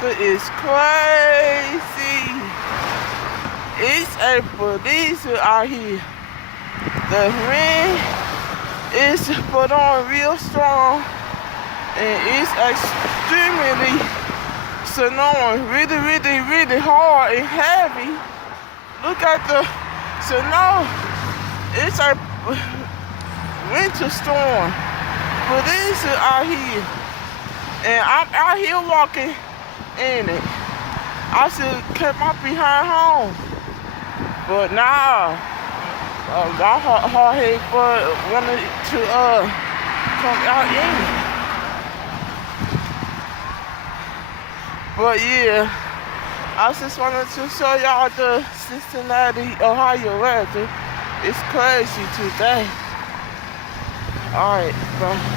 weather is crazy. It's April. These are here. The wind is put on real strong, and it's extremely snowing really hard and heavy. Look at the snow. It's a winter storm. But this is out here, and I'm out here walking in it. I should keep my behind home, but nah. My hard head for wanted to come out in it. But yeah, I just wanted to show y'all the Cincinnati, Ohio weather. It's crazy today. Alright, bye.